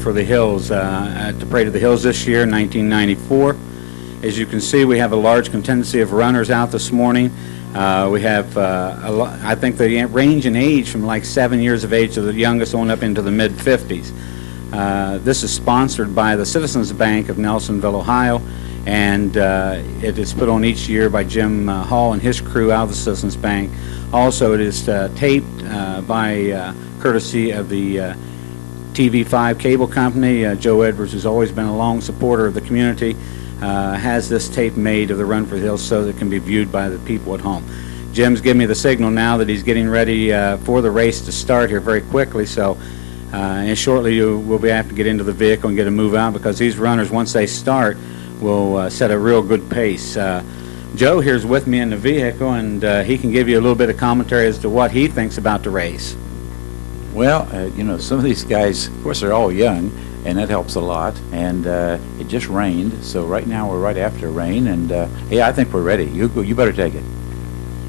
for the Hills at the Parade of the Hills this year, 1994. As you can see, we have a large contingency of runners out this morning. We have, I think they range in age from like 7 years of age to the youngest on up into the mid-50s. This is sponsored by the Citizens Bank of Nelsonville, Ohio, and it is put on each year by Jim Hall and his crew out of the Citizens Bank. Also, it is taped by courtesy of the TV5 cable company. Joe Edwards, who's always been a long supporter of the community, has this tape made of the Run for the Hills so that it can be viewed by the people at home. Jim's giving me the signal now that he's getting ready for the race to start here very quickly, so and shortly we'll be able to get into the vehicle and get a move out, because these runners, once they start, will set a real good pace. Joe here's with me in the vehicle, and he can give you a little bit of commentary as to what he thinks about the race. Well, you know, some of these guys, of course, they're all young, and that helps a lot. And it just rained, so right now we're right after rain, and yeah, I think we're ready. You better take it.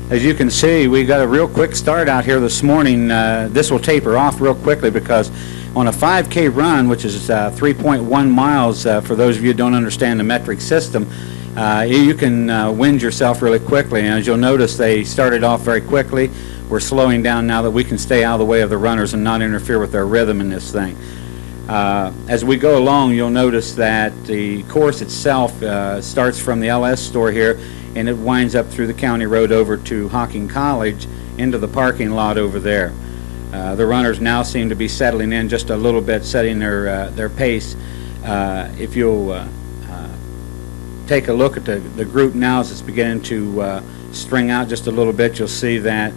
As you can see, we got a real quick start out here this morning. This will taper off real quickly, because on a 5K run, which is 3.1 miles, for those of you who don't understand the metric system, you can wind yourself really quickly. And as you'll notice, they started off very quickly. We're slowing down now that we can stay out of the way of the runners and not interfere with their rhythm in this thing. As we go along, you'll notice that the course itself starts from the LS store here, and it winds up through the county road over to Hocking College into the parking lot over there. The runners now seem to be settling in just a little bit, setting their pace. If you'll take a look at the group now as it's beginning to string out just a little bit, you'll see that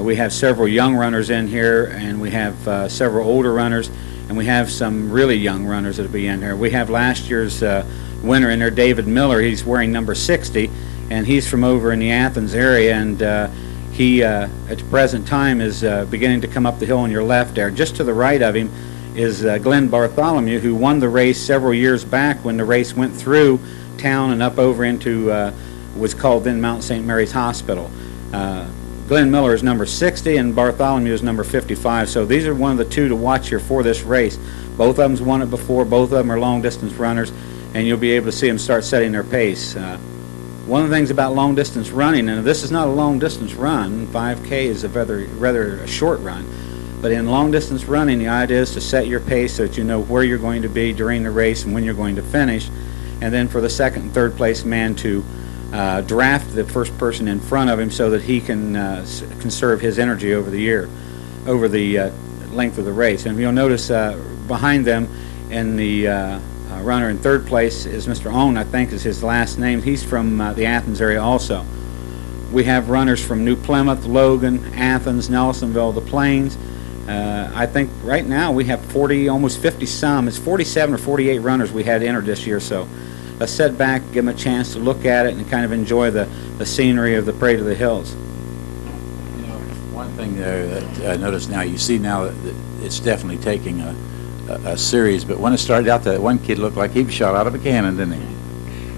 we have several young runners in here, and we have several older runners, and we have some really young runners that'll be in here. We have last year's winner in there, David Miller. He's wearing number 60, and he's from over in the Athens area, and he, at the present time, is beginning to come up the hill on your left there. Just to the right of him is Glenn Bartholomew, who won the race several years back when the race went through town and up over into was called then Mount St. Mary's Hospital. Glenn Miller is number 60, and Bartholomew is number 55. So these are one of the two to watch here for this race. Both of them's won it before. Both of them are long-distance runners, and you'll be able to see them start setting their pace. One of the things about long-distance running, and this is not a long-distance run, 5K is a rather a short run, but in long-distance running, the idea is to set your pace so that you know where you're going to be during the race and when you're going to finish, and then for the second and third place man to draft the first person in front of him so that he can conserve his energy over the length of the race. And you'll notice behind them in the runner in third place is Mr. Owen, I think is his last name. He's from the Athens area also. We have runners from New Plymouth, Logan, Athens, Nelsonville, the Plains. I think right now we have 40, almost 50 some. It's 47 or 48 runners we had entered this year, so let's sit back, give them a chance to look at it and kind of enjoy the scenery of the Parade of the Hills. You know, one thing there that I notice now, you see now that it's definitely taking a series, but when it started out, that one kid looked like he was shot out of a cannon, didn't he?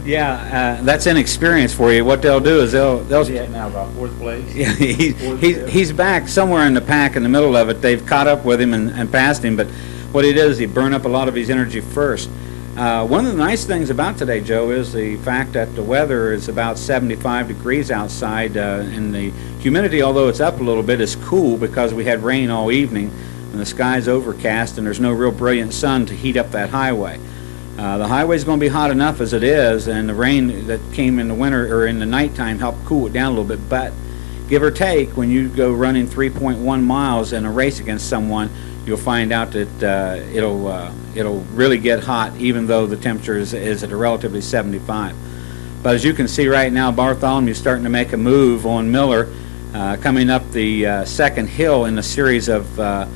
Yeah, that's inexperience for you. What they'll do is they'll now about fourth place. Yeah, he's back somewhere in the pack in the middle of it. They've caught up with him and passed him, but what he did is he burned up a lot of his energy first. One of the nice things about today, Joe, is the fact that the weather is about 75 degrees outside, and the humidity, although it's up a little bit, is cool because we had rain all evening, and the sky's overcast, and there's no real brilliant sun to heat up that highway. The highway's going to be hot enough as it is, and the rain that came in the winter or in the nighttime helped cool it down a little bit. But give or take, when you go running 3.1 miles in a race against someone, you'll find out that it'll really get hot, even though the temperature is at a relatively 75. But as you can see right now, Bartholomew's starting to make a move on Miller, coming up the second hill in the series of the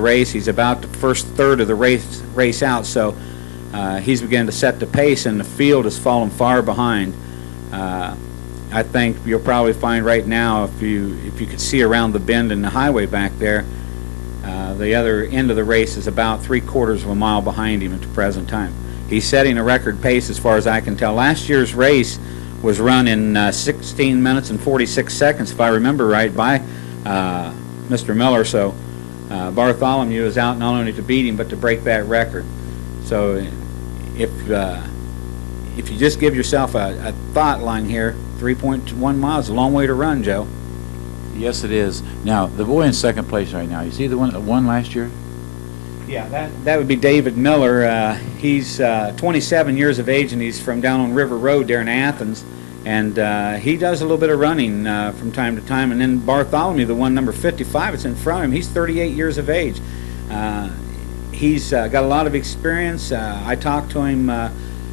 race. He's about the first third of the race out, so he's beginning to set the pace, and the field has fallen far behind. I think you'll probably find right now, if you could see around the bend in the highway back there, the other end of the race is about 3/4 of a mile behind him at the present time. He's setting a record pace as far as I can tell. Last year's race was run in 16 minutes and 46 seconds, if I remember right, by Mr. Miller. So Bartholomew is out not only to beat him but to break that record. So if you just give yourself a thought line here, 3.1 miles is a long way to run, Joe. Yes, it is. Now, the boy in second place right now, you see the one that won last year? Yeah, that would be David Miller. He's 27 years of age, and he's from down on River Road there in Athens. And he does a little bit of running from time to time. And then Bartholomew, the one number 55, it's in front of him. He's 38 years of age. He's got a lot of experience. I talked to him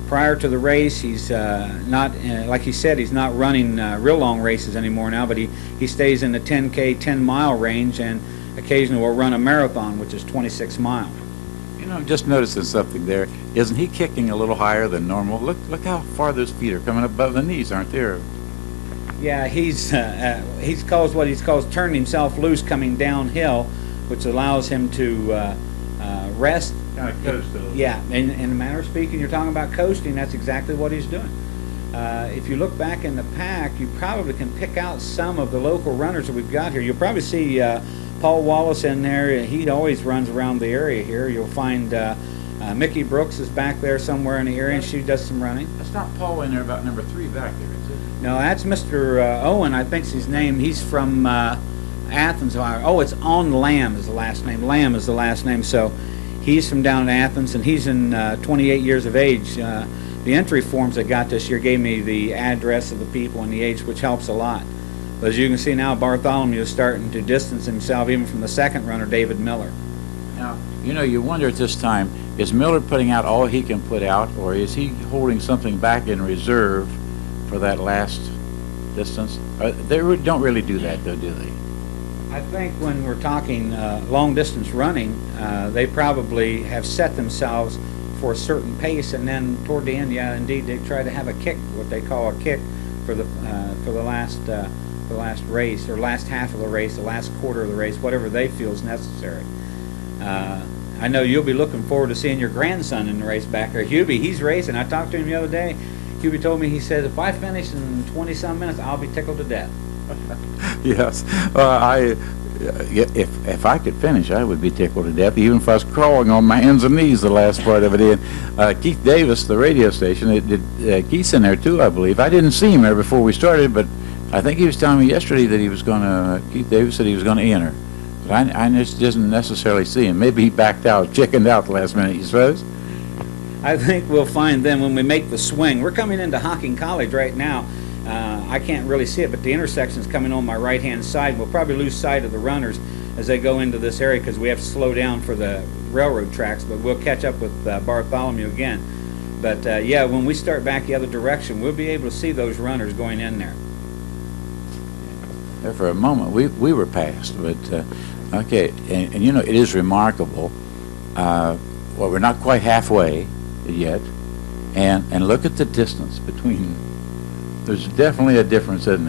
prior to the race. He's not, like he said, he's not running real long races anymore now, but he stays in the 10K, 10-mile range, and occasionally will run a marathon, which is 26 miles. You know, I'm just noticing something there. Isn't he kicking a little higher than normal? Look how far those feet are coming above the knees, aren't they? Yeah, he's caused what he's called turning himself loose coming downhill, which allows him to rest. Kind of coast a little. Yeah, in a manner of speaking, you're talking about coasting. That's exactly what he's doing. If you look back in the pack, you probably can pick out some of the local runners that we've got here. You'll probably see Paul Wallace in there. He always runs around the area here. You'll find Mickey Brooks is back there somewhere in the area, and she does some running. That's not Paul in there about number 3 back there, is it? No, that's Mr. Owen, I think's his name. He's from Athens. Oh, it's On Lamb is the last name. Lamb is the last name. So he's from down in Athens, and he's in 28 years of age. The entry forms I got this year gave me the address of the people and the age, which helps a lot. But as you can see now, Bartholomew is starting to distance himself even from the second runner, David Miller. Now, you know, you wonder at this time, is Miller putting out all he can put out, or is he holding something back in reserve for that last distance? They don't really do that, though, do they? I think when we're talking long-distance running, they probably have set themselves for a certain pace, and then toward the end, yeah, indeed, they try to have a kick, what they call a kick, for the last race, or last half of the race, the last quarter of the race, whatever they feel is necessary. I know you'll be looking forward to seeing your grandson in the race back there. Hubie, he's racing. I talked to him the other day. Hubie told me, he said, if I finish in 20-some minutes, I'll be tickled to death. Yes. If I could finish, I would be tickled to death, even if I was crawling on my hands and knees the last part of it in. Keith Davis, the radio station, Keith's in there too, I believe. I didn't see him there before we started, but I think he was telling me yesterday that he was going to, Keith Davis said he was going to enter. But I just didn't necessarily see him. Maybe he backed out, chickened out the last minute, you suppose? I think we'll find them when we make the swing. We're coming into Hocking College right now. I can't really see it, but the intersection's coming on my right-hand side. We'll probably lose sight of the runners as they go into this area because we have to slow down for the railroad tracks, but we'll catch up with Bartholomew again. But, yeah, when we start back the other direction, we'll be able to see those runners going in there. There for a moment, we were past, but, okay, and you know, it is remarkable. Well, we're not quite halfway yet, and look at the distance between. There's definitely a difference, isn't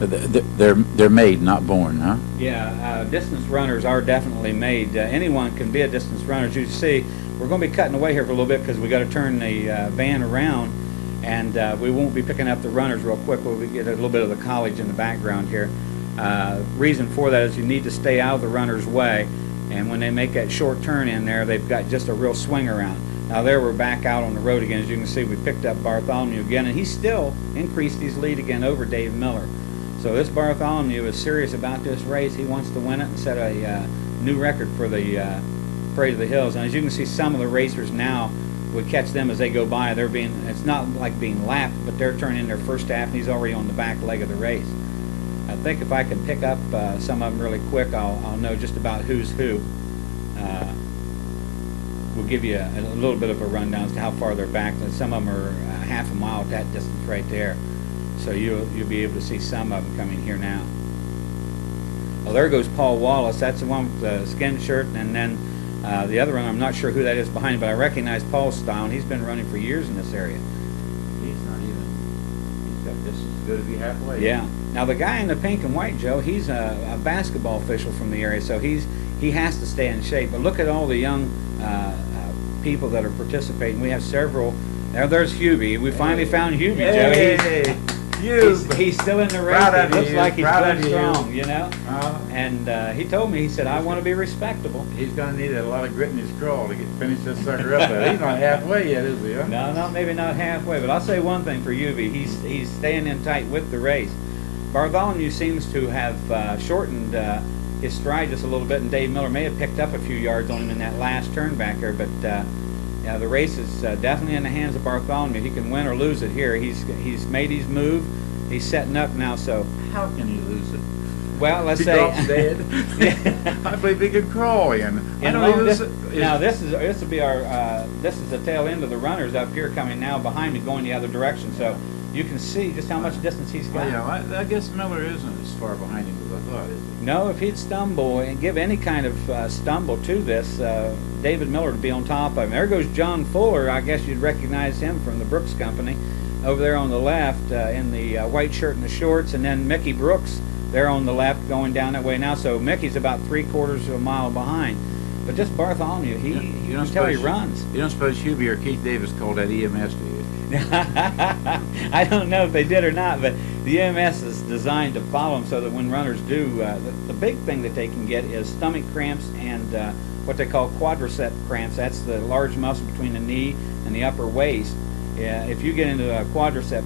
there? They're made, not born, huh? Yeah, distance runners are definitely made. Anyone can be a distance runner. As you see, we're going to be cutting away here for a little bit because we got to turn the van around, and we won't be picking up the runners real quick. We'll get a little bit of the college in the background here. Reason for that is you need to stay out of the runner's way, and when they make that short turn in there, they've got just a real swing around. Now there we're back out on the road again. As you can see, we picked up Bartholomew again, and he still increased his lead again over Dave Miller. So this Bartholomew is serious about this race. He wants to win it and set a new record for the Parade of the Hills. And as you can see, some of the racers now, we catch them as they go by. They're being, it's not like being lapped, but they're turning their first half, and he's already on the back leg of the race. I think if I can pick up some of them really quick, I'll know just about who's who. We'll give you a little bit of a rundown as to how far they're back. Some of them are half a mile at that distance right there. So you'll be able to see some of them coming here now. Well, there goes Paul Wallace. That's the one with the skin shirt. And then the other one, I'm not sure who that is behind him, but I recognize Paul's style, and he's been running for years in this area. He's got just as good as he halfway. Yeah. Now the guy in the pink and white, Joe, he's a basketball official from the area, so he has to stay in shape. But look at all the young people that are participating. We have several. Now there's Hubie. We finally found Hubie, Joe. He's still in the race. It looks like he's going strong, you know. And he told me, he said, I want to be respectable. He's going to need a lot of grit in his crawl to finish this sucker up. He's not halfway yet, is he? Huh? No, maybe not halfway. But I'll say one thing for UV. He's staying in tight with the race. Bartholomew seems to have shortened his stride just a little bit, and Dave Miller may have picked up a few yards on him in that last turn back there. But yeah, the race is definitely in the hands of Bartholomew. He can win or lose it here. He's made his move. He's setting up now. So how can he lose it? Well, let's he say drops dead. I believe he could crawl in. Now this will be our this is the tail end of the runners up here coming now behind me going the other direction. So you can see just how much distance he's got. Well, yeah, I guess Miller isn't as far behind him as I thought, is he? No, if he'd stumble and give any kind of stumble to this, David Miller would be on top of him. There goes John Fuller. I guess you'd recognize him from the Brooks Company over there on the left in the white shirt and the shorts, and then Mickey Brooks there on the left going down that way now. So Mickey's about 3/4 of a mile behind. But just Bartholomew, he you tell he runs. You don't suppose Hubie or Keith Davis called that EMS, do you? I don't know if they did or not, but the EMS is designed to follow them so that when runners do, the big thing that they can get is stomach cramps and what they call quadricep cramps. That's the large muscle between the knee and the upper waist. If you get into a quadricep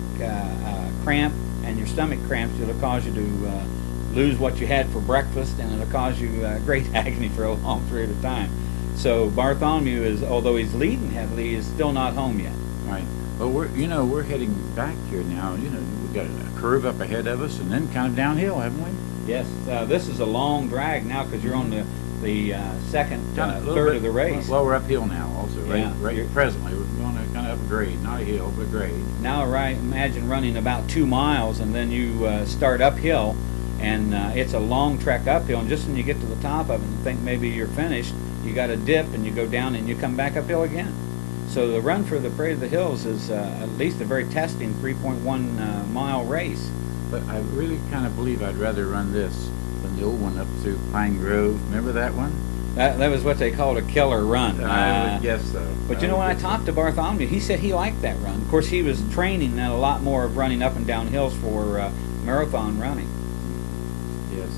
cramp and your stomach cramps, it'll cause you to lose what you had for breakfast, and it'll cause you great agony for a long period of time. So Bartholomew is, although he's leading heavily, is still not home yet. Right. Well, we're heading back here now. We've got a curve up ahead of us, and then kind of downhill, haven't we? Yes. This is a long drag now because you're on the second third of the race. Well, we're uphill now, also. Yeah. Right. Presently, we're going to kind of up a grade, not a hill, but grade. Now, right. Imagine running about 2 miles, and then you start uphill, and it's a long trek uphill. And just when you get to the top of it and think maybe you're finished, you got a dip, and you go down, and you come back uphill again. So the run for the Parade of the Hills is at least a very testing 3.1 mile race. But I really kind of believe I'd rather run this than the old one up through Pine Grove. Remember that one? That was what they called a killer run. I would guess so. But when I talked to Bartholomew, he said he liked that run. Of course, he was training a lot more of running up and down hills for marathon running. Yes.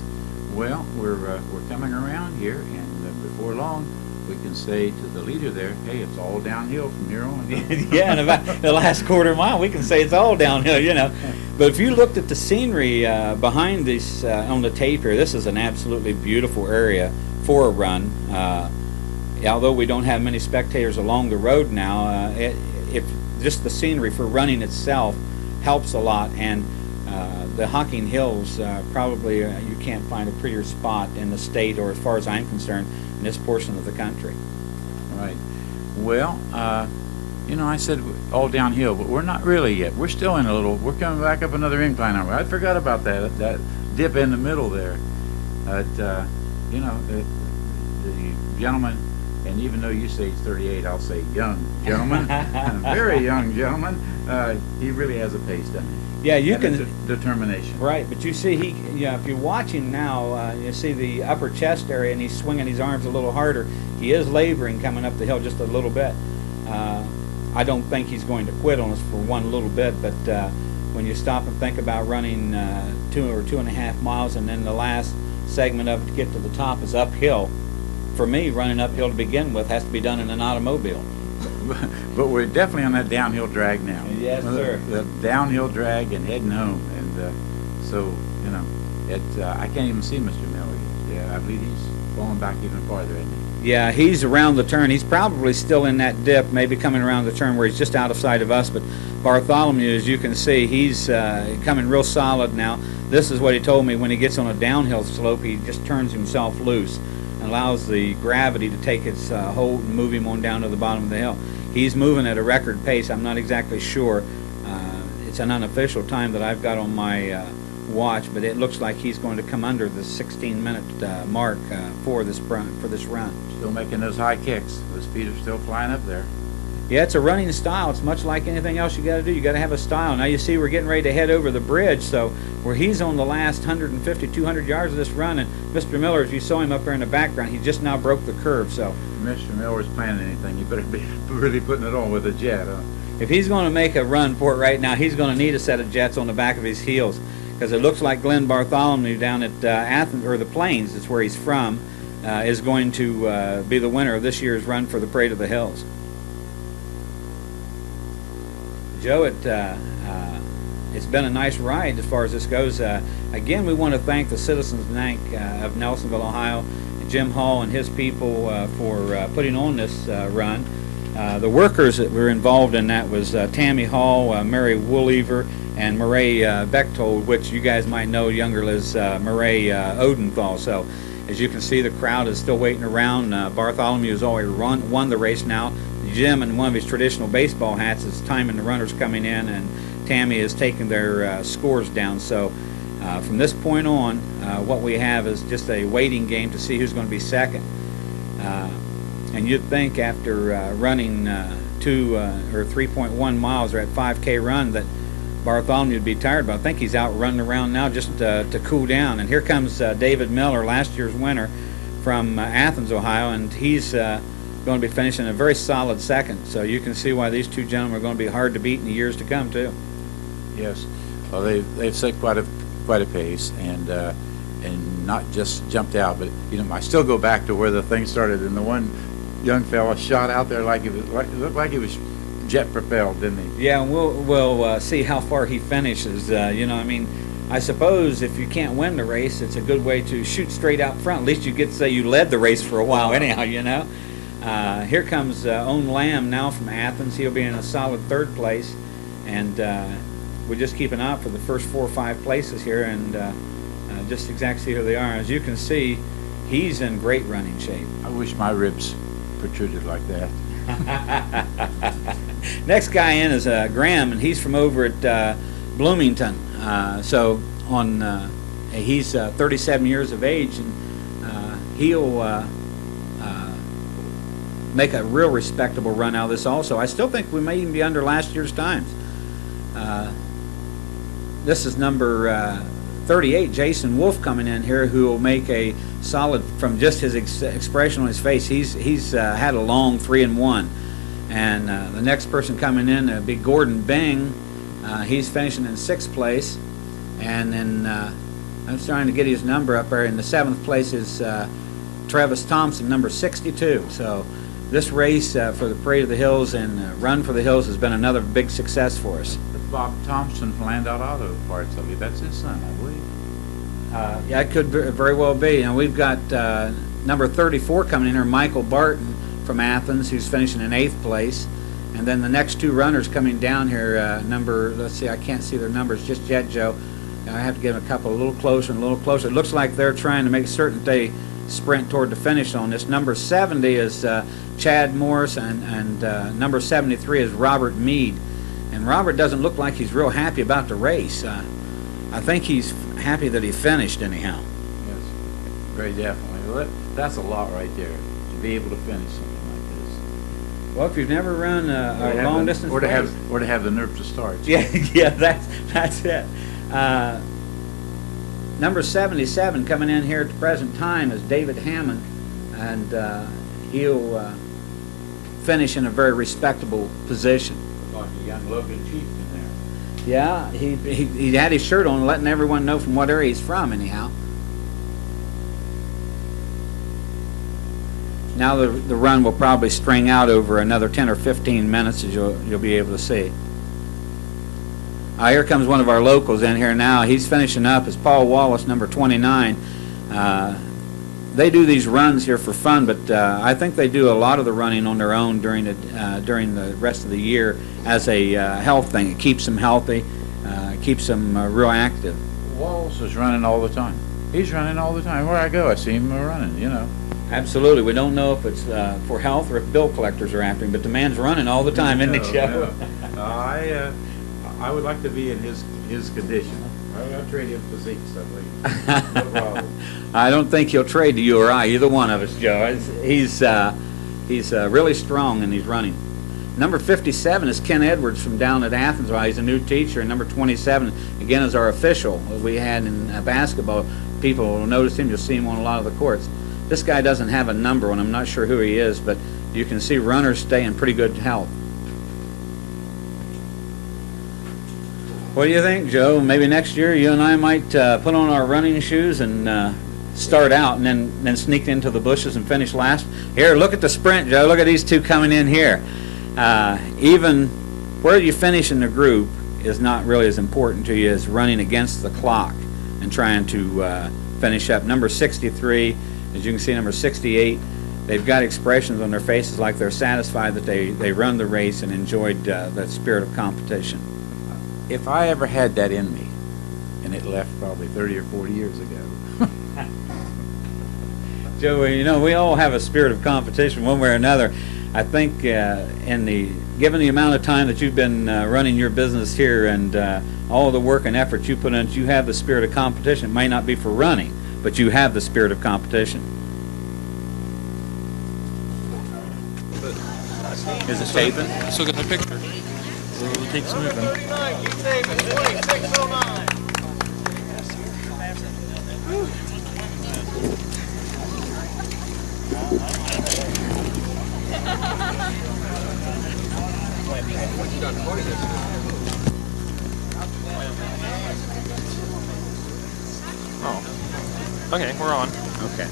Well, we're coming around here, and before long, we can say to the leader there, hey, it's all downhill from here on. Yeah, and about the last quarter mile, we can say it's all downhill, But if you looked at the scenery behind this on the tape here, this is an absolutely beautiful area for a run. Although we don't have many spectators along the road now, if just the scenery for running itself helps a lot. And the Hocking Hills, probably you can't find a prettier spot in the state, or as far as I'm concerned, in this portion of the country. Right. Well, I said all downhill, but we're not really yet. We're still in we're coming back up another incline, aren't we? I forgot about that dip in the middle there. But, the gentleman, and even though you say he's 38, I'll say young gentleman, very young gentleman, he really has a pace, doesn't he? Yeah, you and can determination. Right, but you see, if you watch him now, you see the upper chest area, and he's swinging his arms a little harder. He is laboring coming up the hill just a little bit. I don't think he's going to quit on us for one little bit, but when you stop and think about running 2 or 2.5 miles, and then the last segment of it to get to the top is uphill. For me, running uphill to begin with has to be done in an automobile. But we're definitely on that downhill drag now. Yes, sir. The downhill drag and heading home, and so I can't even see Mr. Miller. Yeah, I believe he's falling back even farther, isn't he? Yeah, he's around the turn. He's probably still in that dip, maybe coming around the turn where he's just out of sight of us. But Bartholomew, as you can see, he's coming real solid now. This is what he told me: when he gets on a downhill slope, he just turns himself loose and allows the gravity to take its hold and move him on down to the bottom of the hill. He's moving at a record pace. I'm not exactly sure. It's an unofficial time that I've got on my watch, but it looks like he's going to come under the 16-minute mark for this run. Still making those high kicks. His feet are still flying up there. Yeah, it's a running style. It's much like anything else you got to do. You got to have a style. Now you see we're getting ready to head over the bridge, so where he's on the last 150, 200 yards of this run, and Mr. Miller, if you saw him up there in the background, he just now broke the curve. So if Mr. Miller's planning anything, you better be really putting it on with a jet, huh? If he's going to make a run for it right now, he's going to need a set of jets on the back of his heels, because it looks like Glenn Bartholomew down at Athens, or the Plains, is where he's from, is going to be the winner of this year's run for the Parade of the Hills. Joe, it's been a nice ride as far as this goes. Again, we want to thank the Citizens Bank of Nelsonville, Ohio, Jim Hall and his people for putting on this run. The workers that were involved in that was Tammy Hall, Mary Woollever, and Murray Bechtold, which you guys might know younger as Murray Odenthal. So, as you can see, the crowd is still waiting around. Bartholomew has already won the race now. Jim, in one of his traditional baseball hats, is timing the runners coming in, and Tammy is taking their scores down. So, from this point on, what we have is just a waiting game to see who's going to be second. And you'd think after running 2 or 3.1 miles or at 5K run that Bartholomew would be tired, but I think he's out running around now just to cool down. And here comes David Miller, last year's winner from Athens, Ohio, and he's going to be finishing a very solid second. So you can see why these two gentlemen are going to be hard to beat in the years to come, too. Yes. Well, they've set quite a pace, and not just jumped out, but I still go back to where the thing started, and the one young fella shot out there it looked like he was jet propelled, didn't he? Yeah, and we'll see how far he finishes. I mean, I suppose if you can't win the race, it's a good way to shoot straight out front. At least you get to say you led the race for a while anyhow, Here comes Owen Lamb now from Athens. He'll be in a solid third place, and we just keep an eye out for the first 4 or 5 places here, and just exactly see who they are. As you can see, he's in great running shape. I wish my ribs protruded like that. Next guy in is Graham, and he's from over at Bloomington. He's 37 years of age, and he'll make a real respectable run out of this also. I still think we may even be under last year's times. This is number 38, Jason Wolf, coming in here, who will make a solid, from just his expression on his face. He's had a long 3-1. And the next person coming in will be Gordon Bing. He's finishing in 6th place. And then I'm trying to get his number up there. In the 7th place is Travis Thompson, number 62. So this race for the Parade of the Hills and Run for the Hills has been another big success for us. Bob Thompson from Landau Auto Parts, that's his son, I believe. Yeah, it could very well be. And we've got number 34 coming in here, Michael Barton from Athens, who's finishing in 8th place. And then the next 2 runners coming down here, let's see, I can't see their numbers just yet, Joe. I have to get them a couple a little closer and a little closer. It looks like they're trying to make certain they sprint toward the finish on this. Number 70 is Chad Morris, and number 73 is Robert Mead. And Robert doesn't look like he's real happy about the race. I think he's happy that he finished anyhow. Yes, very definitely. Well, that's a lot right there, to be able to finish something like this. Well, if you've never run a long distance race, or to have the nerve to start. Yeah, that's it. Number 77 coming in here at the present time is David Hammond, and he'll finish in a very respectable position. Like a young Logan Chieftain there. Yeah, he had his shirt on, letting everyone know from what area he's from anyhow. Now the run will probably string out over another 10 or 15 minutes, as you'll be able to see. Here comes one of our locals in here now. He's finishing up as Paul Wallace, number 29. They do these runs here for fun, but I think they do a lot of the running on their own during the rest of the year as a health thing. It keeps them healthy, keeps them real active. Wallace is running all the time. He's running all the time. Where I go, I see him running, Absolutely. We don't know if it's for health or if bill collectors are after him, but the man's running all the time, isn't he, Joe? I would like to be in his condition. I'll trade him physique stuff. No problem. I don't think he'll trade to you or I, either one of us, Joe. He's really strong and he's running. Number 57 is Ken Edwards from down at Athens. He's a new teacher. And number 27, again, is our official we had in basketball. People will notice him. You'll see him on a lot of the courts. This guy doesn't have a number on him. I'm not sure who he is, but you can see runners stay in pretty good health. What do you think, Joe? Maybe next year you and I might put on our running shoes and start out, and then sneak into the bushes and finish last. Here, look at the sprint, Joe. Look at these two coming in here. Even where you finish in the group is not really as important to you as running against the clock and trying to finish up. Number 63, as you can see, number 68, they've got expressions on their faces like they're satisfied that they run the race and enjoyed that spirit of competition. If I ever had that in me, and it left probably 30 or 40 years ago. Joe, you know, we all have a spirit of competition one way or another. I think given the amount of time that you've been running your business here and all the work and effort you put in, you have the spirit of competition. It may not be for running, but you have the spirit of competition. Is it taping? Still got my picture. We'll take some moving. Oh. Okay, we're on. Okay.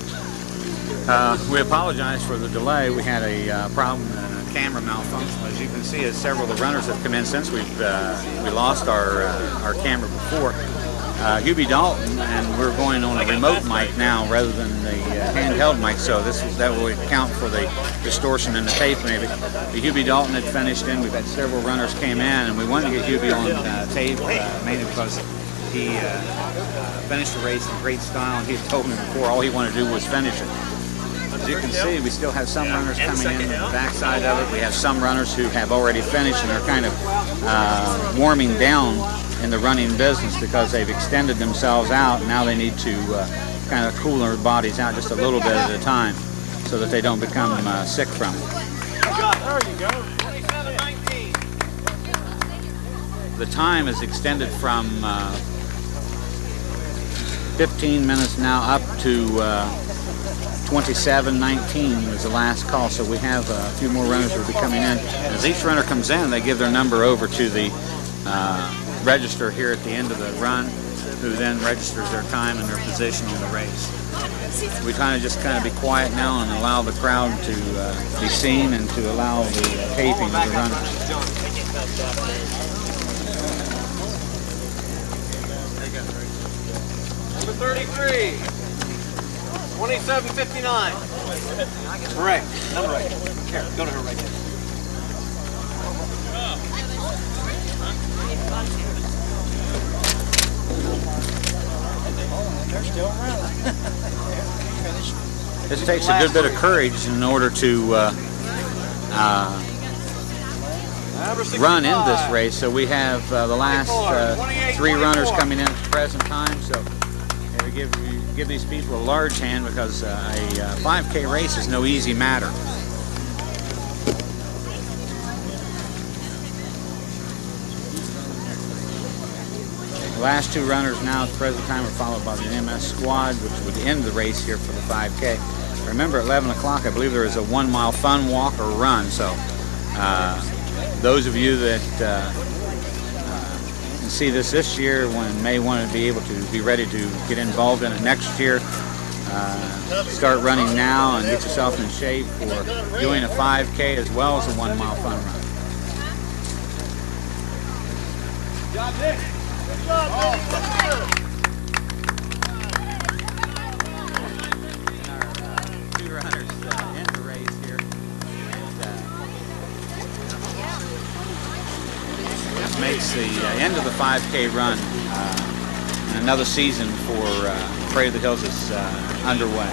We apologize for the delay. We had a problem, a camera malfunction. As you can see, several of the runners have come in since we lost our camera before. Hubie Dalton, and we're going on a remote mic now rather than the handheld mic, so that will account for the distortion in the tape maybe. The Hubie Dalton had finished in. We've had several runners came in, and we wanted to get Hubie on tape mainly because he finished the race in great style, and he had told me before all he wanted to do was finish it. As you can see, we still have some runners coming in the backside of it. We have some runners who have already finished and are kind of warming down in the running business because they've extended themselves out. Now they need to kind of cool their bodies out just a little bit at a time so that they don't become sick from it. There you go. 27:19. The time is extended from 15 minutes now up to 27:19 was the last call, so we have a few more runners who will be coming in. As each runner comes in, they give their number over to the register here at the end of the run, who then registers their time and their position in the race. We kind of be quiet now and allow the crowd to be seen and to allow the taping of the runners. Number 33. 27:59. Correct. Number right. Here, go to her right there. They're still running. This takes a good bit of courage in order to run in this race. So we have the last 3 runners coming in at the present time. So we give these people a large hand because a 5K race is no easy matter. The last 2 runners now at the present time are followed by the MS squad, which would end the race here for the 5K. Remember, at 11 o'clock, I believe there is a 1-mile fun walk or run. So those of you that can see this year may want to be able to be ready to get involved in it next year. Start running now and get yourself in shape for doing a 5K as well as a 1-mile fun run. Good job, Nick. Good job, Nick. Two runners in the race here. This makes the end of the 5K run, and another season for Parade of the Hills is underway.